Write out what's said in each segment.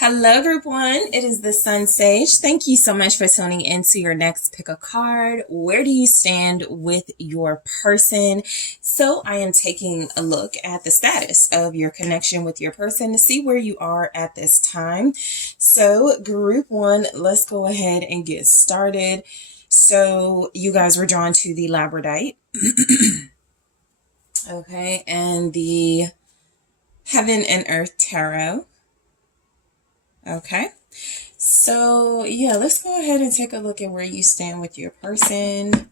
Hello, group one. It is the SunSage. Thank you so much for tuning into your next pick a card. Where do you stand with your person? So I am taking a look at the status of your connection with your person to see where you are at this time. So group one, let's go ahead and get started. So you guys were drawn to the Labradorite. Okay, and the Heaven and Earth Tarot. Okay, so yeah, let's go ahead and take a look at where you stand with your person.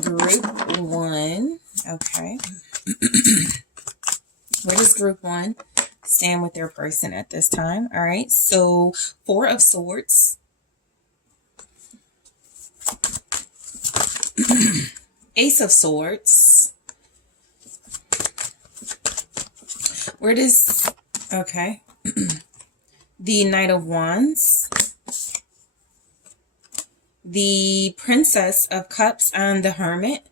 Group one. Okay. Where does group one stand with their person at this time? All right, so Four of Swords. Ace of Swords. Where does, okay. The Knight of Wands, the Princess of Cups, and the Hermit.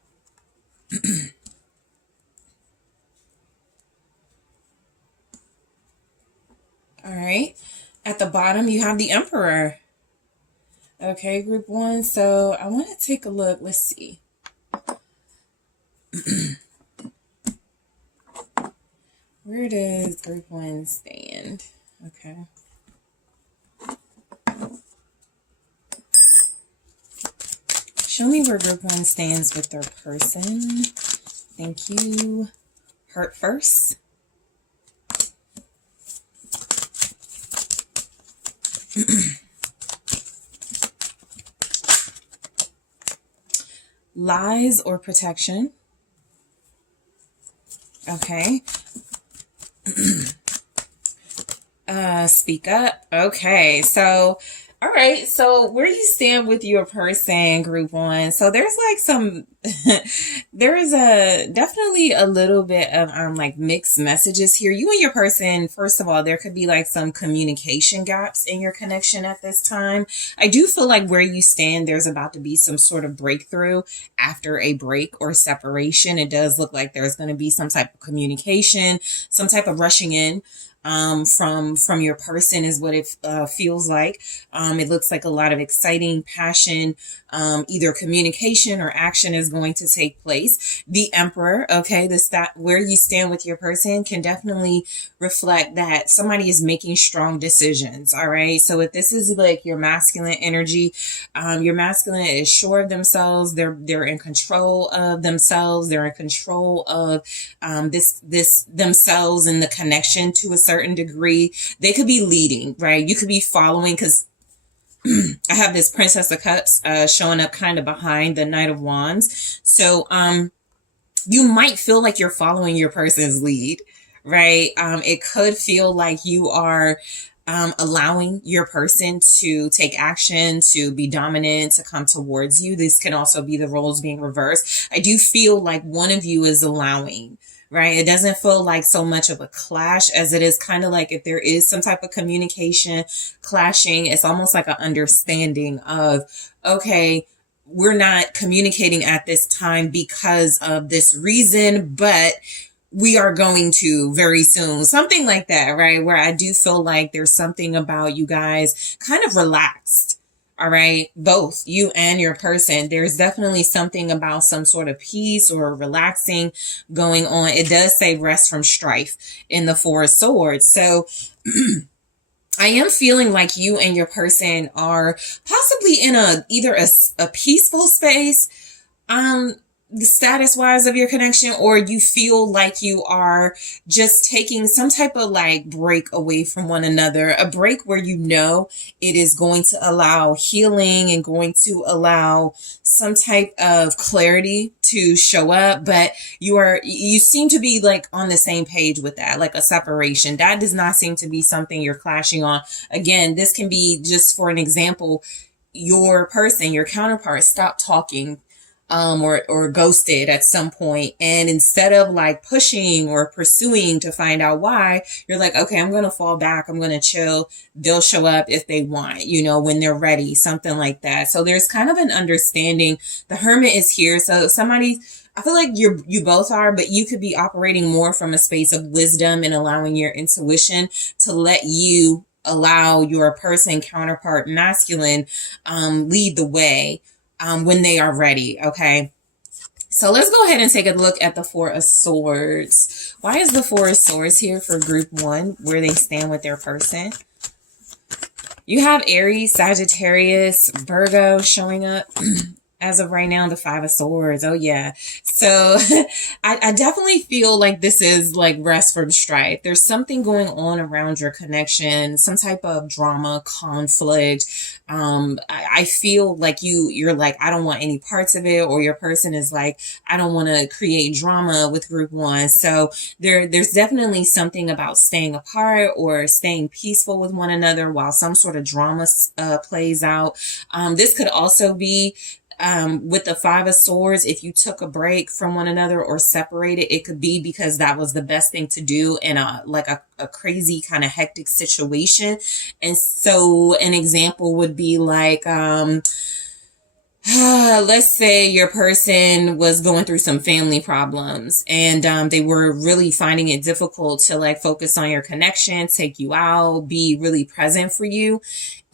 All right. At the bottom, you have the Emperor. Okay, group one. So I want to take a look. Let's see. Where does group one stand? Okay. Show me where group one stands with their person. Thank you. Heart first. Lies or protection. Okay. Speak up. Okay. So, all right. So where you stand with your person, group one. So there's like some, there's definitely a little bit of, like mixed messages here. You and your person, first of all, there could be like some communication gaps in your connection at this time. I do feel like where you stand, there's about to be some sort of breakthrough after a break or separation. It does look like there's going to be some type of communication, some type of rushing in from your person is what it feels like. It looks like a lot of exciting passion, either communication or action is going to take place. The Emperor, okay, where you stand with your person can definitely reflect that somebody is making strong decisions. All right. So if this is like your masculine energy, your masculine is sure of themselves. They're in control of themselves. They're in control of this themselves and the connection to a certain degree. They could be leading, right? You could be following, because I have this Princess of Cups showing up kind of behind the Knight of Wands. So you might feel like you're following your person's lead, right? It could feel like you are allowing your person to take action, to be dominant, to come towards you. This can also be the roles being reversed. I do feel like one of you is allowing, right? It doesn't feel like so much of a clash as it is kind of like if there is some type of communication clashing, it's almost like an understanding of, okay, we're not communicating at this time because of this reason, but we are going to very soon. Something like that, right? Where I do feel like there's something about you guys kind of relaxed. All right. Both you and your person. There's definitely something about some sort of peace or relaxing going on. It does say rest from strife in the Four of Swords. So I am feeling like you and your person are possibly in either a peaceful space, the status wise of your connection, or you feel like you are just taking some type of like break away from one another, a break where you know it is going to allow healing and going to allow some type of clarity to show up, but you seem to be like on the same page with that, like a separation. That does not seem to be something you're clashing on. Again, this can be, just for an example, your person, your counterpart stopped talking or ghosted at some point. And instead of like pushing or pursuing to find out why, you're like, okay, I'm going to fall back. I'm going to chill. They'll show up if they want, when they're ready, something like that. So there's kind of an understanding. The Hermit is here. So somebody, I feel like you both are, but you could be operating more from a space of wisdom and allowing your intuition to let you allow your person counterpart masculine lead the way when they are ready. Okay. So let's go ahead and take a look at the Four of Swords. Why is the Four of Swords here for group one, where they stand with their person? You have Aries, Sagittarius, Virgo showing up. As of right now, the Five of Swords. Oh, yeah. So I definitely feel like this is like rest from strife. There's something going on around your connection, some type of drama, conflict. I feel like you're like, I don't want any parts of it, or your person is like, I don't want to create drama with group one. So there's definitely something about staying apart or staying peaceful with one another while some sort of drama plays out. This could also be with the Five of Swords, if you took a break from one another or separated, it could be because that was the best thing to do in a crazy kind of hectic situation. And so an example would be like, let's say your person was going through some family problems, and they were really finding it difficult to like focus on your connection, take you out, be really present for you.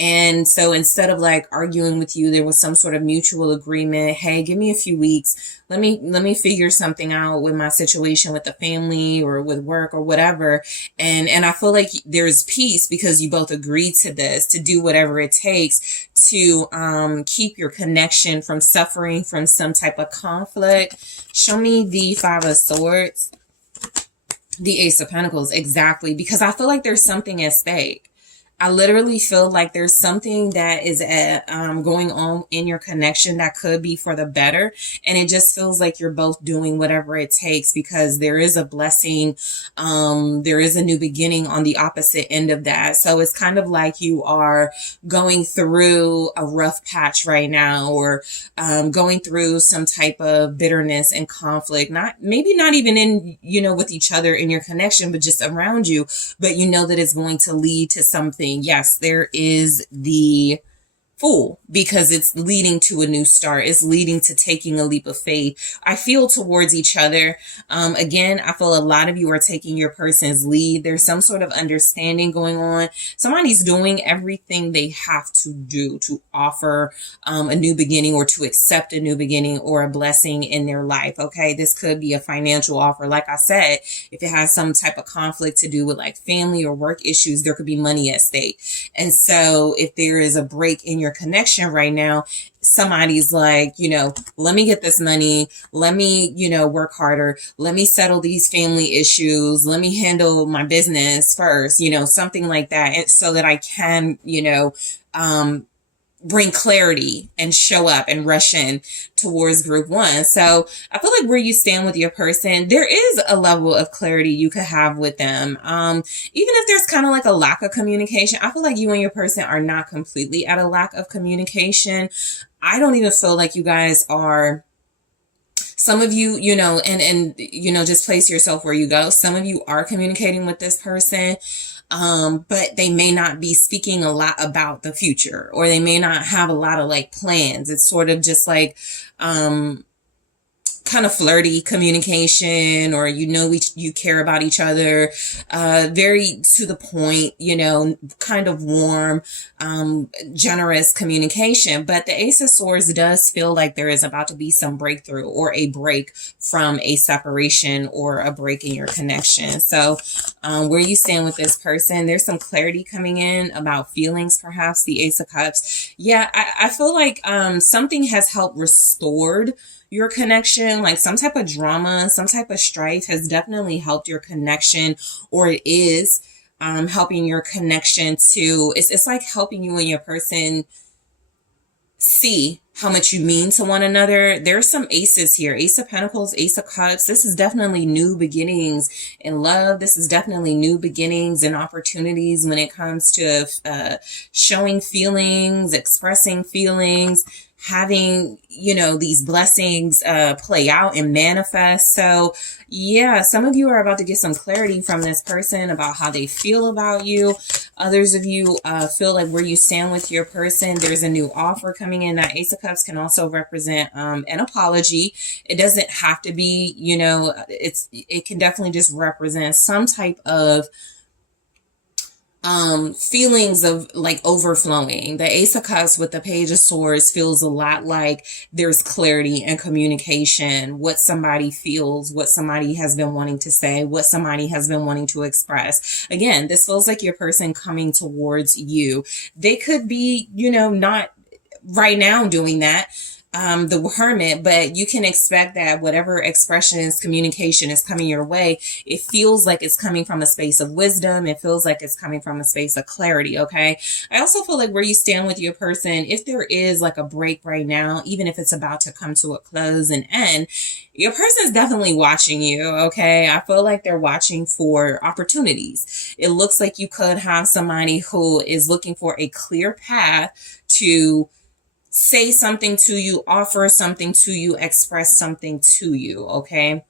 And so instead of like arguing with you, there was some sort of mutual agreement. Hey, give me a few weeks. Let me figure something out with my situation with the family or with work or whatever. And I feel like there's peace because you both agreed to this, to do whatever it takes to keep your connection from suffering from some type of conflict. Show me the Five of Swords. The Ace of Pentacles, exactly. Because I feel like there's something at stake. I literally feel like there's something that is going on in your connection that could be for the better. And it just feels like you're both doing whatever it takes because there is a blessing. There is a new beginning on the opposite end of that. So it's kind of like you are going through a rough patch right now, or going through some type of bitterness and conflict. Maybe not even in, with each other in your connection, but just around you. But you know that it's going to lead to something. Yes, there is the Fool, because it's leading to a new start. It's leading to taking a leap of faith. I feel towards each other. Again, I feel a lot of you are taking your person's lead. There's some sort of understanding going on. Somebody's doing everything they have to do to offer a new beginning, or to accept a new beginning or a blessing in their life. Okay, this could be a financial offer. Like I said, if it has some type of conflict to do with like family or work issues, there could be money at stake. And so if there is a break in your connection right now, somebody's like, let me get this money. Let me, work harder. Let me settle these family issues. Let me handle my business first, something like that. And so that I can, bring clarity and show up and rush in towards group one. So I feel like where you stand with your person, there is a level of clarity you could have with them. Even if there's kind of like a lack of communication, I feel like you and your person are not completely at a lack of communication. I don't even feel like you guys are. Some of you, and just place yourself where you go. Some of you are communicating with this person, but they may not be speaking a lot about the future, or they may not have a lot of like plans. It's sort of just like, kind of flirty communication, or you care about each other, very to the point, kind of warm, generous communication. But the Ace of Swords does feel like there is about to be some breakthrough, or a break from a separation, or a break in your connection. So where you stand with this person, there's some clarity coming in about feelings, perhaps. The Ace of Cups. Yeah, I feel like something has helped restored your connection, like some type of drama, some type of strife has definitely helped your connection, or it is helping your connection to, it's like helping you and your person see how much you mean to one another. There's some aces here. Ace of Pentacles, Ace of Cups. This is definitely new beginnings in love. This is definitely new beginnings and opportunities when it comes to showing feelings, expressing feelings, having, these blessings play out and manifest. So yeah, some of you are about to get some clarity from this person about how they feel about you. Others of you feel like where you stand with your person, there's a new offer coming in. That Ace of Cups can also represent an apology. It doesn't have to be, it can definitely just represent some type of feelings of like overflowing. The Ace of Cups with the Page of Swords feels a lot like there's clarity and communication, what somebody feels, what somebody has been wanting to say, what somebody has been wanting to express. Again, this feels like your person coming towards you. They could be, you know, not right now doing that, the Hermit, but you can expect that whatever expressions, communication is coming your way, it feels like it's coming from a space of wisdom. It feels like it's coming from a space of clarity. Okay. I also feel like where you stand with your person, if there is like a break right now, even if it's about to come to a close and end, your person's definitely watching you. Okay. I feel like they're watching for opportunities. It looks like you could have somebody who is looking for a clear path to say something to you, offer something to you, express something to you, okay?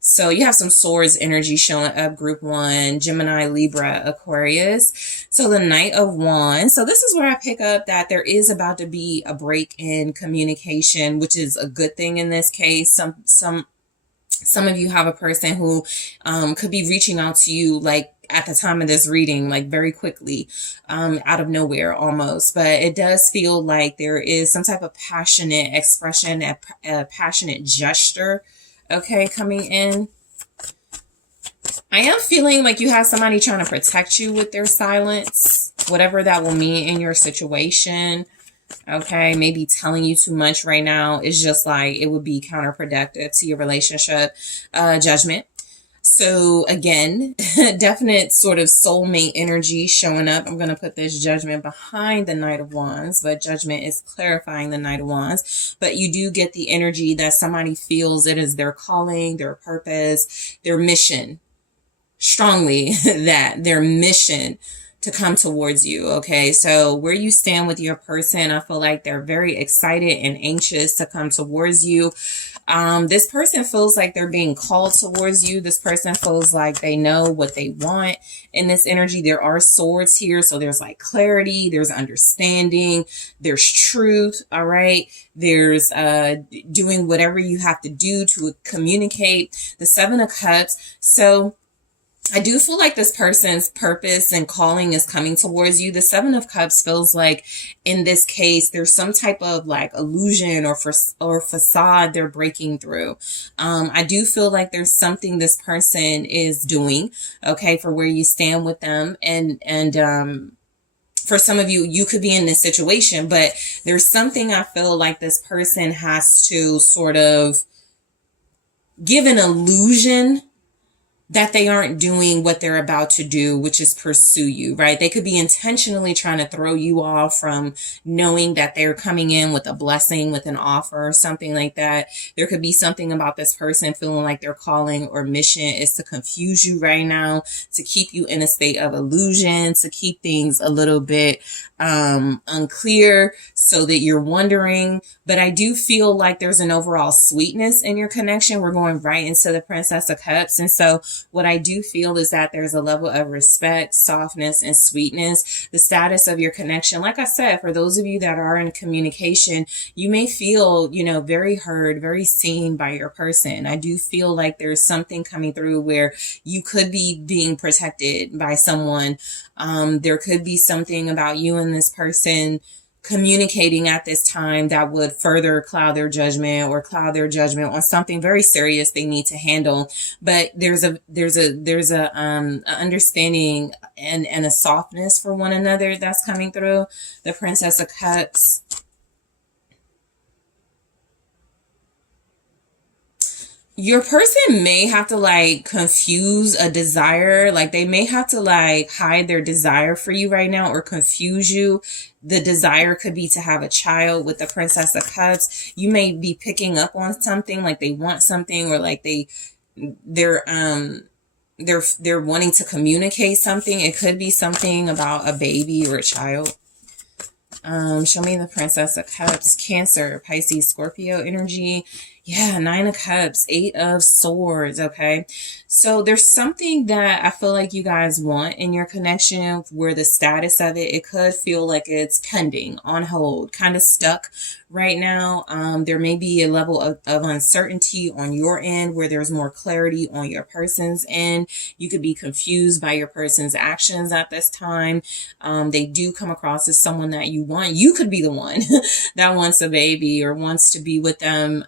So you have some Swords energy showing up, group 1, Gemini, Libra, Aquarius. So the Knight of Wands. So this is where I pick up that there is about to be a break in communication, which is a good thing in this case. Some of you have a person who could be reaching out to you like at the time of this reading, like very quickly, out of nowhere almost. But it does feel like there is some type of passionate expression, a passionate gesture, okay, coming in. I am feeling like you have somebody trying to protect you with their silence, whatever that will mean in your situation. Okay, maybe telling you too much right now is just like, it would be counterproductive to your relationship. Judgment. So again, definite sort of soulmate energy showing up. I'm going to put this Judgment behind the Knight of Wands, but Judgment is clarifying the Knight of Wands. But you do get the energy that somebody feels it is their calling, their purpose, their mission. Strongly that their mission to come towards you. Okay, so where you stand with your person, I feel like they're very excited and anxious to come towards you. This person feels like they're being called towards you. This person feels like they know what they want in this energy. There are swords here, so there's like clarity, there's understanding, there's truth. All right, there's doing whatever you have to do to communicate. The Seven of Cups. So I do feel like this person's purpose and calling is coming towards you. The Seven of Cups feels like in this case, there's some type of like illusion or facade they're breaking through. I do feel like there's something this person is doing, okay, for where you stand with them. And for some of you, you could be in this situation, but there's something I feel like this person has to sort of give an illusion that they aren't doing what they're about to do, which is pursue you, right? They could be intentionally trying to throw you off from knowing that they're coming in with a blessing, with an offer or something like that. There could be something about this person feeling like their calling or mission is to confuse you right now, to keep you in a state of illusion, to keep things a little bit unclear so that you're wondering. But I do feel like there's an overall sweetness in your connection. We're going right into the Princess of Cups. And so what I do feel is that there's a level of respect, softness, and sweetness. The status of your connection, like I said, for those of you that are in communication, you may feel, you know, very heard, very seen by your person. I do feel like there's something coming through where you could be being protected by someone. There could be something about you and this person communicating at this time that would further cloud their judgment or cloud their judgment on something very serious they need to handle. But there's a understanding and a softness for one another that's coming through. The Princess of Cups. Your person may have to like confuse a desire. Like they may have to like hide their desire for you right now or confuse you. The desire could be to have a child with the Princess of Cups. You may be picking up on something like they want something or like they're wanting to communicate something. It could be something about a baby or a child. Show me the Princess of Cups, Cancer, Pisces, Scorpio energy. Yeah, Nine of Cups, Eight of Swords, okay? So there's something that I feel like you guys want in your connection where the status of it could feel like it's pending, on hold, kind of stuck right now. There may be a level of uncertainty on your end where there's more clarity on your person's end. You could be confused by your person's actions at this time. They do come across as someone that you want. You could be the one that wants a baby or wants to be with them.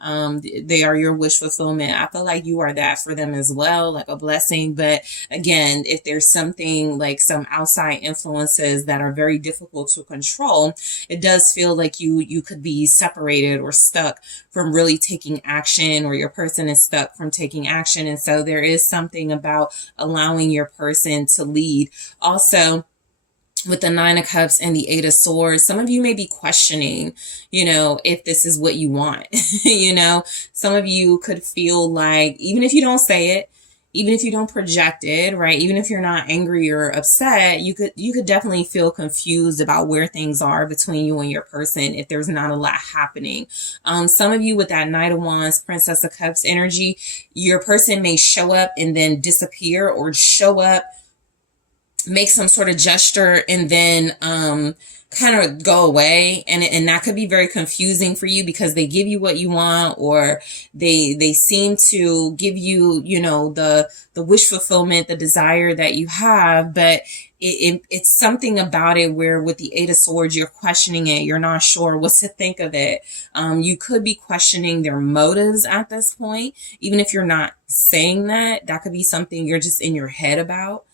They are your wish fulfillment. I feel like you are that for them as well, like a blessing. But again, if there's something like some outside influences that are very difficult to control, it does feel like you could be separated or stuck from really taking action, or your person is stuck from taking action. And so there is something about allowing your person to lead. Also, with the Nine of Cups and the Eight of Swords, some of you may be questioning, if this is what you want. Some of you could feel like, even if you don't say it, even if you don't project it, right? Even if you're not angry or upset, you could definitely feel confused about where things are between you and your person if there's not a lot happening. Some of you with that Knight of Wands, Princess of Cups energy, your person may show up and then disappear, or show up, make some sort of gesture, and then kind of go away, and that could be very confusing for you because they give you what you want, or they seem to give you the wish fulfillment, the desire that you have, but it's something about it where with the Eight of Swords you're questioning it, you're not sure what to think of it. You could be questioning their motives at this point, even if you're not saying that could be something you're just in your head about.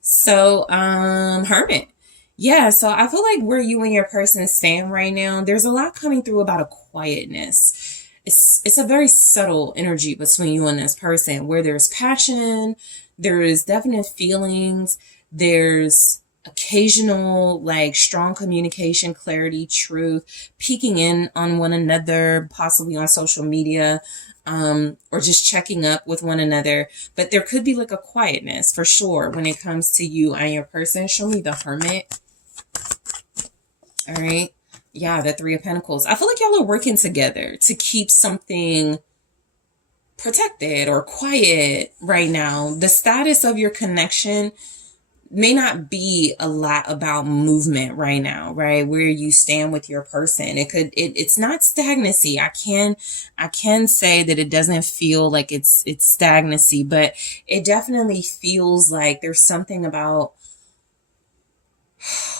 So, Hermit. Yeah, so I feel like where you and your person stand right now, there's a lot coming through about a quietness. It's a very subtle energy between you and this person where there's passion, there is definite feelings, there's occasional like strong communication, clarity, truth, peeking in on one another, possibly on social media, or just checking up with one another. But there could be like a quietness for sure when it comes to you and your person. Show me the Hermit. All right. Yeah, the Three of Pentacles. I feel like y'all are working together to keep something protected or quiet right now. The status of your connection may not be a lot about movement right now, right? Where you stand with your person. It's not stagnancy. I can say that it doesn't feel like it's stagnancy, but it definitely feels like there's something about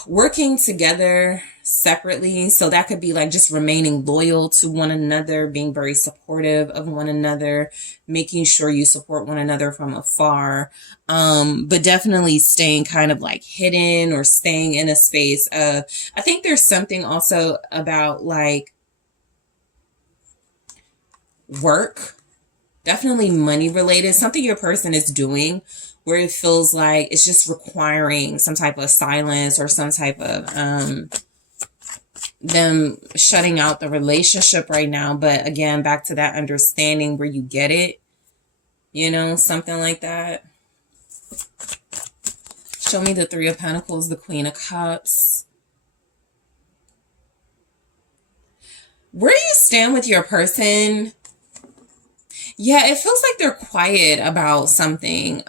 working together separately. So that could be like just remaining loyal to one another, being very supportive of one another, making sure you support one another from afar. But definitely staying kind of like hidden or staying in a space. I think there's something also about like work, definitely money related, something your person is doing where it feels like it's just requiring some type of silence or some type of them shutting out the relationship right now. But again, back to that understanding where you get it, something like that. Show me the Three of Pentacles, the Queen of Cups. Where do you stand with your person? Yeah, it feels like they're quiet about something.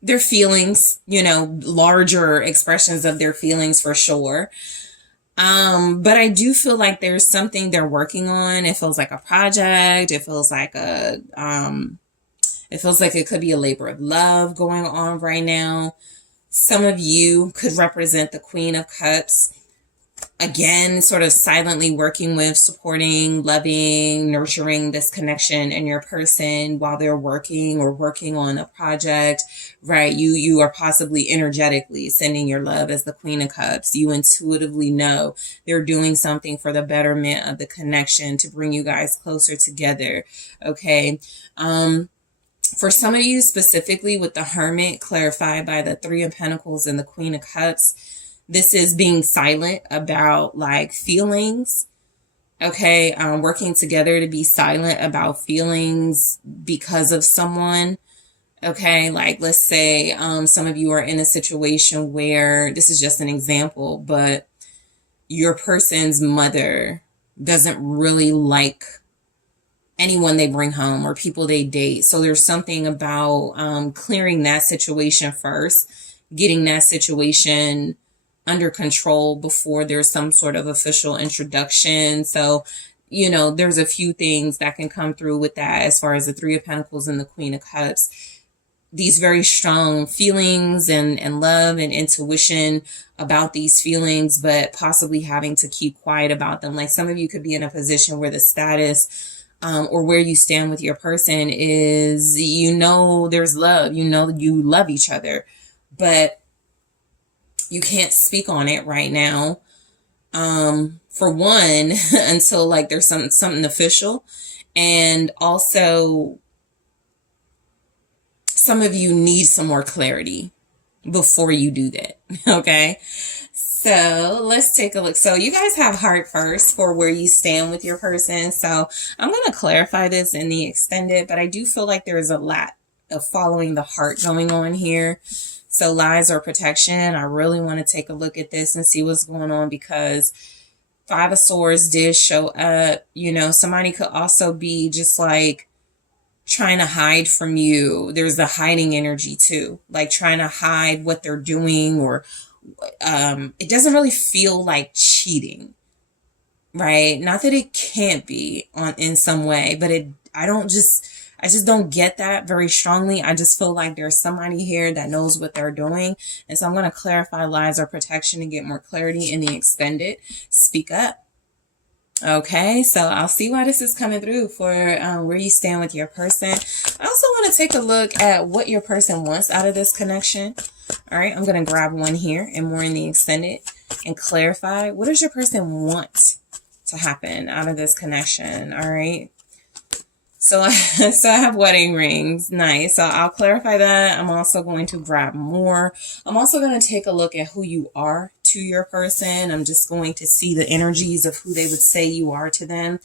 Their feelings, larger expressions of their feelings for sure. But I do feel like there's something they're working on. It feels like a project. It feels like it could be a labor of love going on right now. Some of you could represent the Queen of Cups. Again, sort of silently working with, supporting, loving, nurturing this connection in your person while they're working or working on a project, right? You are possibly energetically sending your love as the Queen of Cups. You intuitively know they're doing something for the betterment of the connection to bring you guys closer together, okay? For some of you specifically with the Hermit clarified by the Three of Pentacles and the Queen of Cups, this is being silent about like feelings, okay? Working together to be silent about feelings because of someone, okay? Like let's say some of you are in a situation where, this is just an example, but your person's mother doesn't really like anyone they bring home or people they date. So there's something about clearing that situation first, getting that situation under control before there's some sort of official introduction. So, you know, there's a few things that can come through with that as far as the Three of Pentacles and the Queen of Cups. These very strong feelings and love and intuition about these feelings, but possibly having to keep quiet about them. Like some of you could be in a position where the status or where you stand with your person is, you know, there's love, you know, you love each other, but you can't speak on it right now. For one, until like there's something official. And also some of you need some more clarity before you do that. Okay. So let's take a look. So you guys have heart first for where you stand with your person. So I'm going to clarify this in the extended, but I do feel like there's a lot of following the heart going on here. So lies or protection. I really want to take a look at this and see what's going on, because Five of Swords did show up. You know, somebody could also be just like trying to hide from you. There's the hiding energy too, like trying to hide what they're doing, or it doesn't really feel like cheating, right? Not that it can't be in some way, but I just don't get that very strongly. I just feel like there's somebody here that knows what they're doing. And so I'm going to clarify lies or protection to get more clarity in the extended. Speak up. Okay, so I'll see why this is coming through for where you stand with your person. I also want to take a look at what your person wants out of this connection. All right, I'm going to grab one here and more in the extended and clarify, what does your person want to happen out of this connection? All right. So I have wedding rings. Nice. So I'll clarify that. I'm also going to grab more. I'm also going to take a look at who you are to your person. I'm just going to see the energies of who they would say you are to them.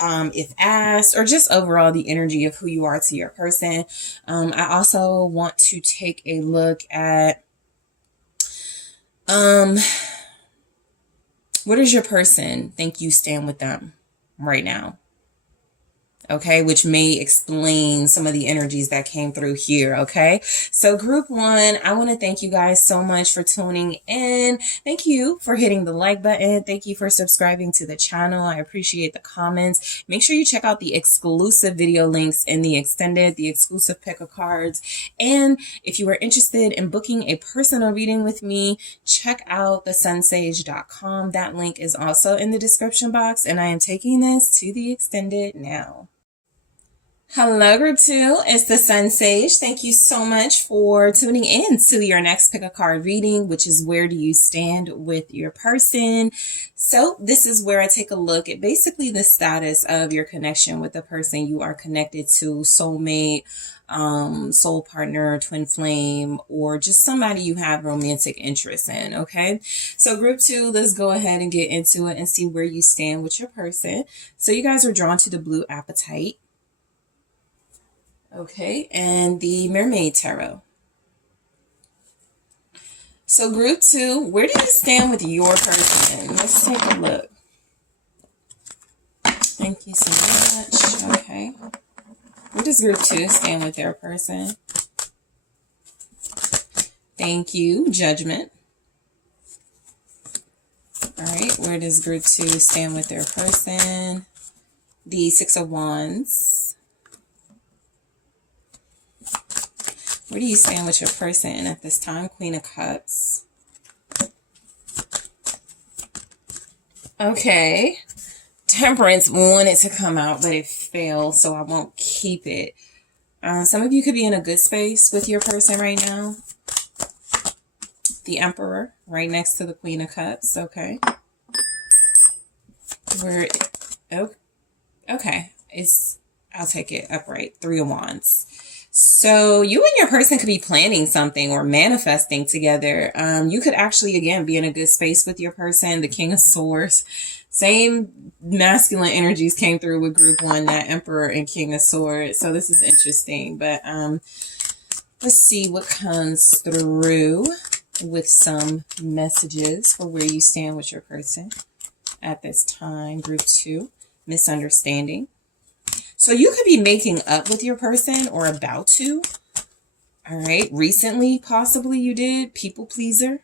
If asked, or just overall the energy of who you are to your person. I also want to take a look at what does your person think you stand with them right now? Okay, which may explain some of the energies that came through here. Okay, so group one, I want to thank you guys so much for tuning in. Thank you for hitting the like button. Thank you for subscribing to the channel. I appreciate the comments. Make sure you check out the exclusive video links in the extended, the exclusive pick of cards. And if you are interested in booking a personal reading with me, check out TheSunSage.com. That link is also in the description box. And I am taking this to the extended now. Hello, group two. It's the SunSage. Thank you so much for tuning in to your next pick a card reading, which is where do you stand with your person. So this is where I take a look at basically the status of your connection with the person you are connected to, soulmate, soul partner, twin flame, or just somebody you have romantic interest in. Okay. So group two, let's go ahead and get into it and see where you stand with your person. So you guys are drawn to the blue apatite. Okay, and the Mermaid Tarot. So group two, where do you stand with your person? Let's take a look. Thank you so much. Okay. Where does group two stand with their person? Thank you. Judgment. All right, where does group two stand with their person? The Six of Wands. Where do you stand with your person at this time? Queen of Cups. Okay. Temperance wanted to come out, but it failed, so I won't keep it. Some of you could be in a good space with your person right now. The Emperor, right next to the Queen of Cups. Okay. Okay. I'll take it upright. Three of Wands. So you and your person could be planning something or manifesting together. You could actually, again, be in a good space with your person. The King of Swords. Same masculine energies came through with group one, that Emperor and King of Swords. So this is interesting. But let's see what comes through with some messages for where you stand with your person at this time. Group two, misunderstanding. So you could be making up with your person or about to. All right. Recently, possibly you did. People pleaser.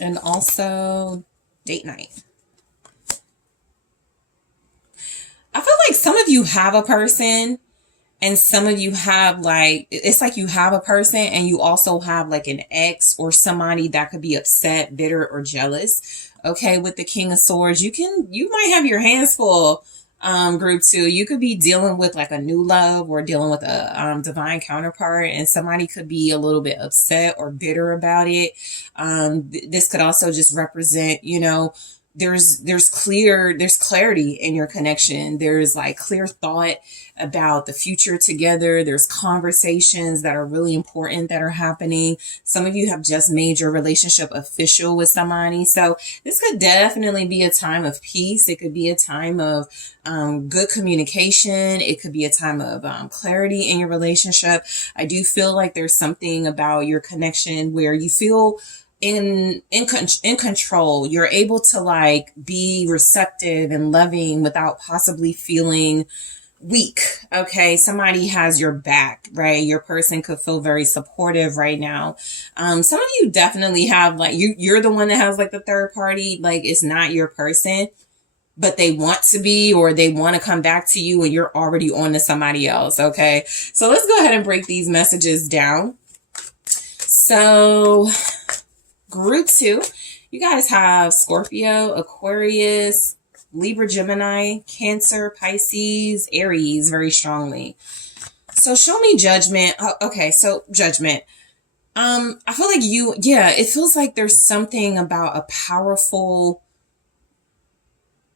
And also date night. I feel like some of you have a person and some of you have like, it's like you have a person and you also have like an ex or somebody that could be upset, bitter, or jealous. Okay, with the King of Swords, you might have your hands full, group 2. You could be dealing with like a new love or dealing with a divine counterpart, and somebody could be a little bit upset or bitter about it. This could also just represent, there's clarity in your connection. There's like clear thought about the future together. There's conversations that are really important that are happening. Some of you have just made your relationship official with somebody. So this could definitely be a time of peace. It could be a time of good communication. It could be a time of clarity in your relationship. I do feel like there's something about your connection where you feel in control. You're able to like be receptive and loving without possibly feeling weak. Okay, somebody has your back, right? Your person could feel very supportive right now. Some of you definitely have like you're the one that has like the third party. Like it's not your person, but they want to be, or they want to come back to you and you're already on to somebody else. Okay, so let's go ahead and break these messages down. So group 2, you guys have Scorpio, Aquarius, Libra, Gemini, Cancer, Pisces, Aries very strongly. So show me Judgment. Oh, okay, so Judgment. I feel like it feels like there's something about a powerful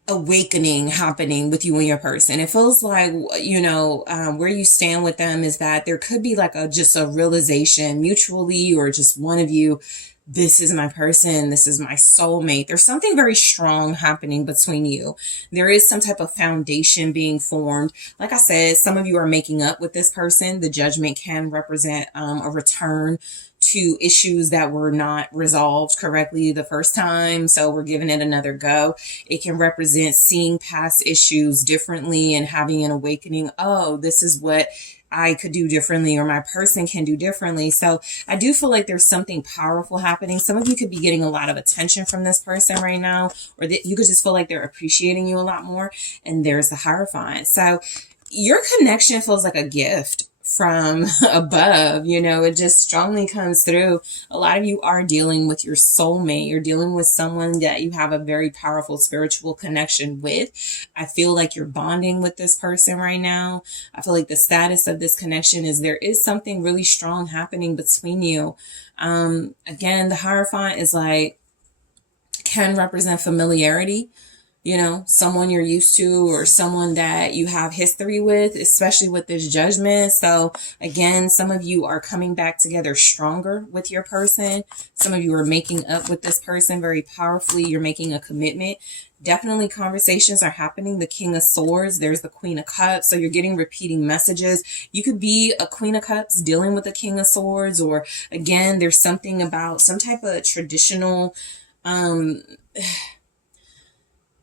awakening happening with you and your person. It feels like, where you stand with them is that there could be like just a realization mutually, or just one of you, this is my person, this is my soulmate. There's something very strong happening between you. There is some type of foundation being formed. Like I said, some of you are making up with this person. The Judgment can represent a return to issues that were not resolved correctly the first time. So we're giving it another go. It can represent seeing past issues differently and having an awakening. Oh, this is what I could do differently, or my person can do differently. So I do feel like there's something powerful happening. Some of you could be getting a lot of attention from this person right now, or that you could just feel like they're appreciating you a lot more. And there's the Hierophant. So your connection feels like a gift from above. It just strongly comes through. A lot of you are dealing with your soulmate. You're dealing with someone that you have a very powerful spiritual connection with. I feel like you're bonding with this person right now. I feel like the status of this connection is there is something really strong happening between you. Again, the Hierophant is like, can represent familiarity. Someone you're used to, or someone that you have history with, especially with this Judgment. So again, some of you are coming back together stronger with your person. Some of you are making up with this person very powerfully. You're making a commitment. Definitely conversations are happening. The King of Swords, there's the Queen of Cups. So you're getting repeating messages. You could be a Queen of Cups dealing with the King of Swords, or again, there's something about some type of traditional,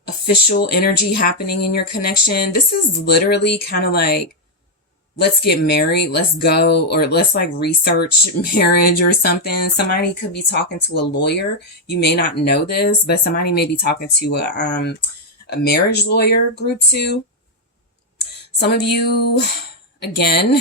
official energy happening in your connection. This is literally kind of like, let's get married, let's go, or let's like research marriage or something. Somebody could be talking to a lawyer. You may not know this, but somebody may be talking to a marriage lawyer, group 2. Some of you, again,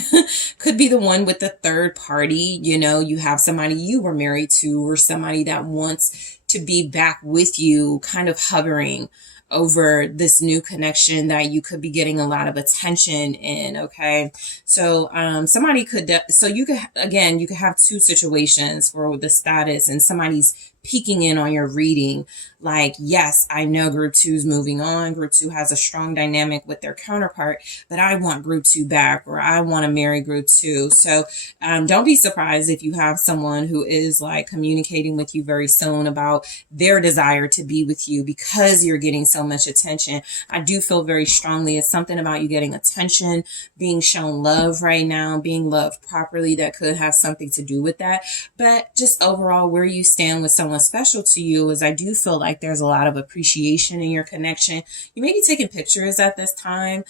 could be the one with the third party. You have somebody you were married to, or somebody that wants to be back with you, kind of hovering over this new connection that you could be getting a lot of attention in. Okay. So, somebody could, so you could, again, you could have two situations for the status, and somebody's peeking in on your reading. Like, yes, I know group 2 is moving on. Group 2 has a strong dynamic with their counterpart, but I want group 2 back, or I want to marry group 2. So, don't be surprised if you have someone who is like communicating with you very soon about their desire to be with you, because you're getting so so much attention. I do feel very strongly it's something about you getting attention, being shown love right now, being loved properly. That could have something to do with that. But just overall, where you stand with someone special to you is I do feel like there's a lot of appreciation in your connection. You may be taking pictures at this time.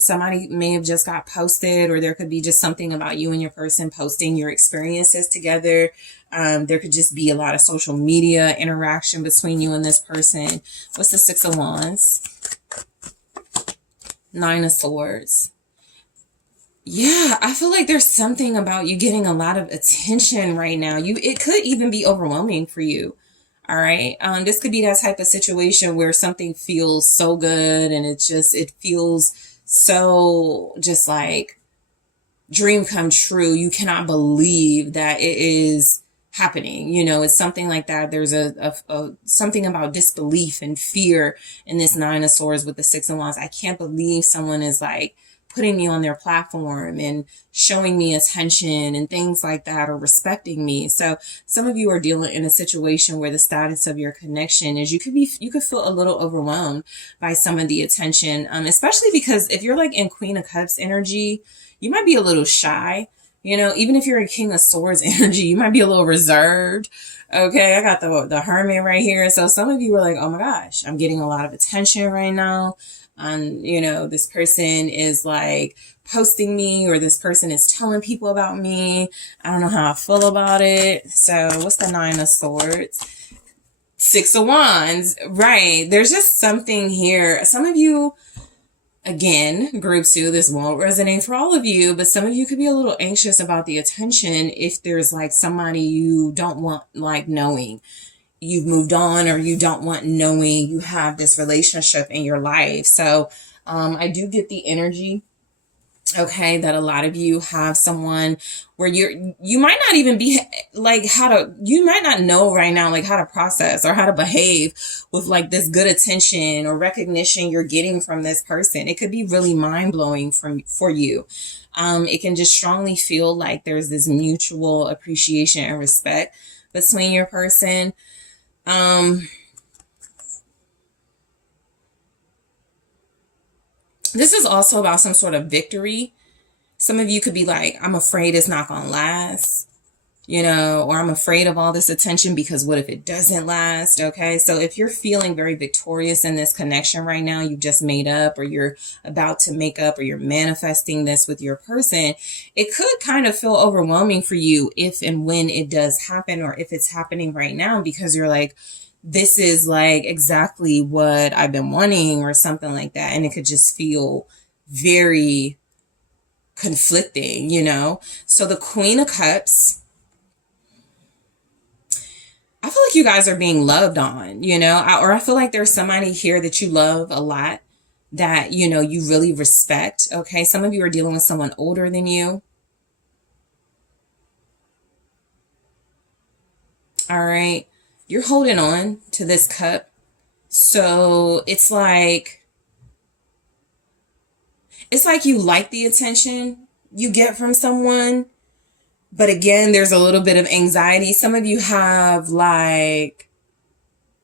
Somebody may have just got posted, or there could be just something about you and your person posting your experiences together. There could just be a lot of social media interaction between you and this person. What's the Six of Wands? Nine of Swords. Yeah, I feel like there's something about you getting a lot of attention right now. It could even be overwhelming for you. All right. This could be that type of situation where something feels so good and it feels so just like dream come true. You cannot believe that it is happening. You know, it's something like that. There's something about disbelief and fear in this Nine of Swords with the Six of Wands. I can't believe someone is like putting me on their platform and showing me attention and things like that, or respecting me. So some of you are dealing in a situation where the status of your connection is you could feel a little overwhelmed by some of the attention, especially because if you're like in Queen of Cups energy, you might be a little shy. You know, even if you're in King of Swords energy, you might be a little reserved. Okay, I got the Hermit right here. So some of you are like, oh my gosh, I'm getting a lot of attention right now. You know, this person is like posting me, or this person is telling people about me. I don't know how I feel about it. So what's the Nine of Swords? Six of Wands, right? There's just something here. Some of you, again, group 2, this won't resonate for all of you, but some of you could be a little anxious about the attention if there's like somebody you don't want like knowing you've moved on, or you don't want knowing you have this relationship in your life. So I do get the energy, okay, that a lot of you have someone where you might not even be like you might not know right now like how to process or how to behave with like this good attention or recognition you're getting from this person. It could be really mind-blowing for you. It can just strongly feel like there's this mutual appreciation and respect between your person. This is also about some sort of victory. Some of you could be like, I'm afraid it's not going to last, you know, or I'm afraid of all this attention because what if it doesn't last? Okay. So if you're feeling very victorious in this connection right now, you've just made up, or you're about to make up, or you're manifesting this with your person, it could kind of feel overwhelming for you if and when it does happen, or if it's happening right now, because you're like, this is like exactly what I've been wanting, or something like that. And it could just feel very conflicting, you know? So the Queen of Cups, I feel like you guys are being loved on, you know, or I feel like there's somebody here that you love a lot, that, you know, you really respect. Okay. Some of you are dealing with someone older than you. All right. You're holding on to this cup. So it's like you like the attention you get from someone. But again, there's a little bit of anxiety. Some of you have like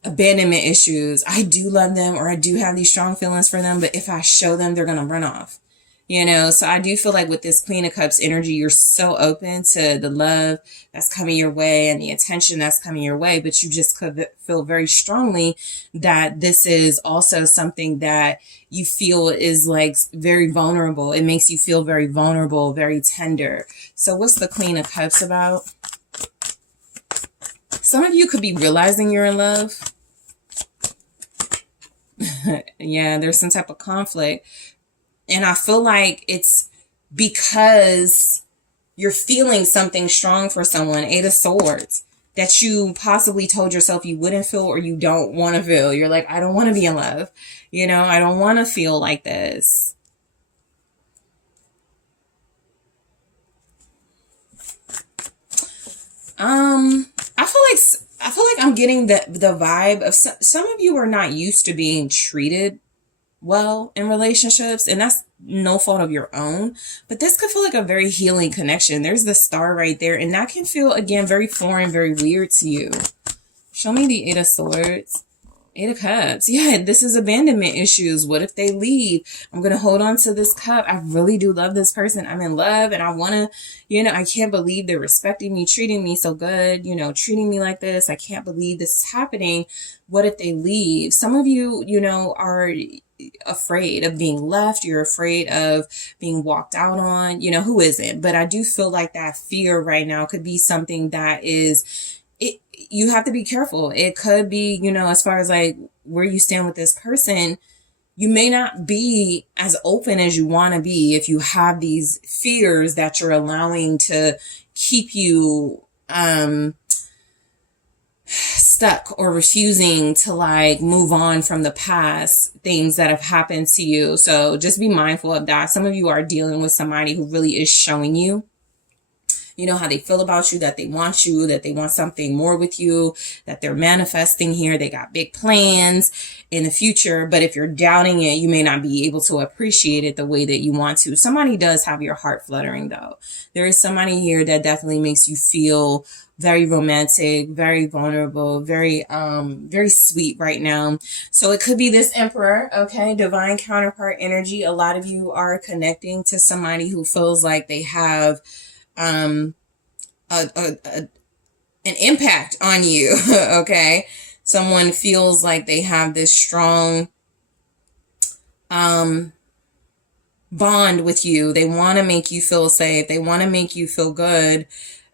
abandonment issues. I do love them, or I do have these strong feelings for them, but if I show them, they're going to run off. You know, so I do feel like with this Queen of Cups energy, you're so open to the love that's coming your way and the attention that's coming your way, but you just could feel very strongly that this is also something that you feel is like very vulnerable. It makes you feel very vulnerable, very tender. So what's the Queen of Cups about? Some of you could be realizing you're in love. Yeah, there's some type of conflict. And I feel like it's because you're feeling something strong for someone, Eight of Swords, that you possibly told yourself you wouldn't feel, or you don't want to feel. You're like, I don't want to be in love. You know, I don't want to feel like this. I feel like I'm getting the vibe of some of you are not used to being treated well in relationships, and that's no fault of your own, but this could feel like a very healing connection. There's the star right there, and that can feel, again, very foreign, very weird to you. Show me the Eight of Swords. Eight of Cups. Yeah, this is abandonment issues. What if they leave? I'm going to hold on to this cup. I really do love this person. I'm in love and I want to, I can't believe they're respecting me, treating me so good, treating me like this. I can't believe this is happening. What if they leave? Some of you, are afraid of being left. You're afraid of being walked out on. Who isn't? But I do feel like that fear right now could be something that is you have to be careful. It could be, as far as like where you stand with this person, you may not be as open as you want to be if you have these fears that you're allowing to keep you stuck or refusing to like move on from the past things that have happened to you. So just be mindful of that. Some of you are dealing with somebody who really is showing you how they feel about you, that they want something more with you, that they're manifesting here. They got big plans in the future. But if you're doubting it, you may not be able to appreciate it the way that you want to. Somebody does have your heart fluttering though. There is somebody here that definitely makes you feel very romantic, very vulnerable, very sweet right now. So it could be this Emperor, okay? Divine counterpart energy. A lot of you are connecting to somebody who feels like they have an impact on you. Okay, someone feels like they have this strong bond with you. They want to make you feel safe. They want to make you feel good.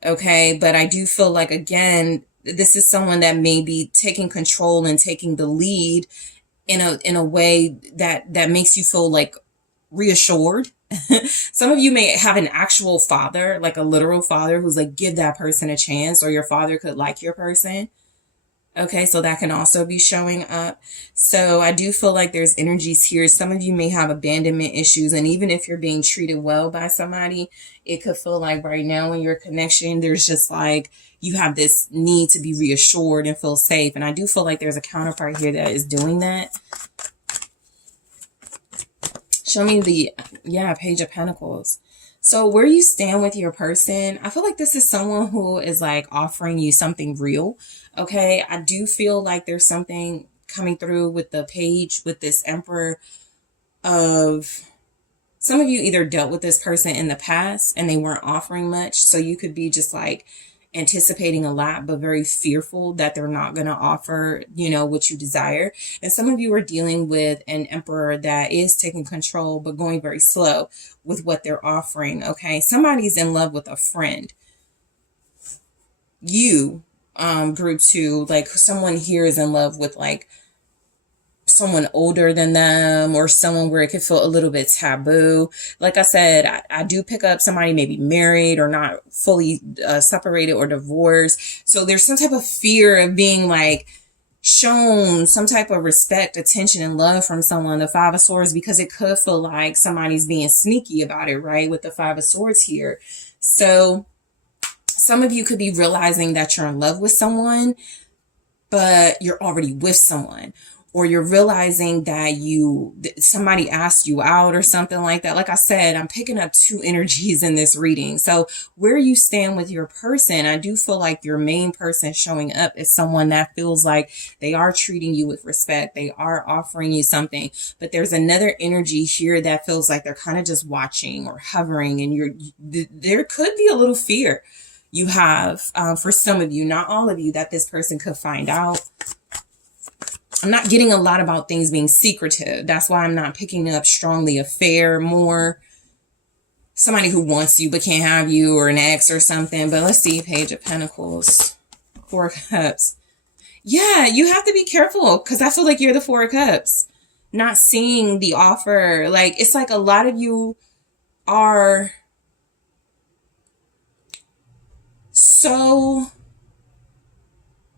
Okay, but I do feel like, again, this is someone that may be taking control and taking the lead in a way that makes you feel like reassured. Some of you may have an actual father, like a literal father who's like, give that person a chance, or your father could like your person. Okay, so that can also be showing up. So I do feel like there's energies here. Some of you may have abandonment issues, and even if you're being treated well by somebody, it could feel like right now in your connection, there's just like you have this need to be reassured and feel safe. And I do feel like there's a counterpart here that is doing that. Show me the, Page of Pentacles. So where you stand with your person, I feel like this is someone who is like offering you something real. Okay, I do feel like there's something coming through with the page, with this Emperor of, some of you either dealt with this person in the past and they weren't offering much. So you could be just like anticipating a lot, but very fearful that they're not going to offer, what you desire. And some of you are dealing with an Emperor that is taking control, but going very slow with what they're offering. Okay. Somebody's in love with a friend. You, group 2, like someone here is in love with like someone older than them, or someone where it could feel a little bit taboo. Like I said, I do pick up somebody maybe married or not fully separated or divorced. So there's some type of fear of being like shown some type of respect, attention, and love from someone, the Five of Swords, because it could feel like somebody's being sneaky about it, right? With the Five of Swords here. So some of you could be realizing that you're in love with someone, but you're already with someone. Or you're realizing that somebody asked you out or something like that. Like I said, I'm picking up 2 energies in this reading. So where you stand with your person, I do feel like your main person showing up is someone that feels like they are treating you with respect. They are offering you something, but there's another energy here that feels like they're kind of just watching or hovering, and there could be a little fear you have, for some of you, not all of you, that this person could find out. I'm not getting a lot about things being secretive. That's why I'm not picking up strongly affair, more somebody who wants you but can't have you, or an ex or something. But let's see, Page of Pentacles, 4 of Cups. Yeah, you have to be careful, because I feel like you're the 4 of Cups. Not seeing the offer. Like, it's like a lot of you are so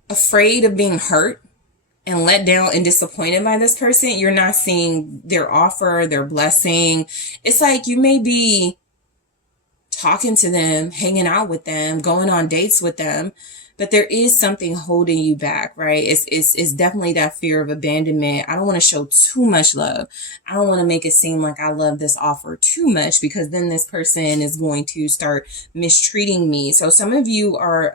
afraid of being hurt and let down and disappointed by this person. You're not seeing their offer, their blessing. It's like you may be talking to them, hanging out with them, going on dates with them, but there is something holding you back, right? It's definitely that fear of abandonment. I don't want to show too much love. I don't want to make it seem like I love this offer too much, because then this person is going to start mistreating me. So some of you are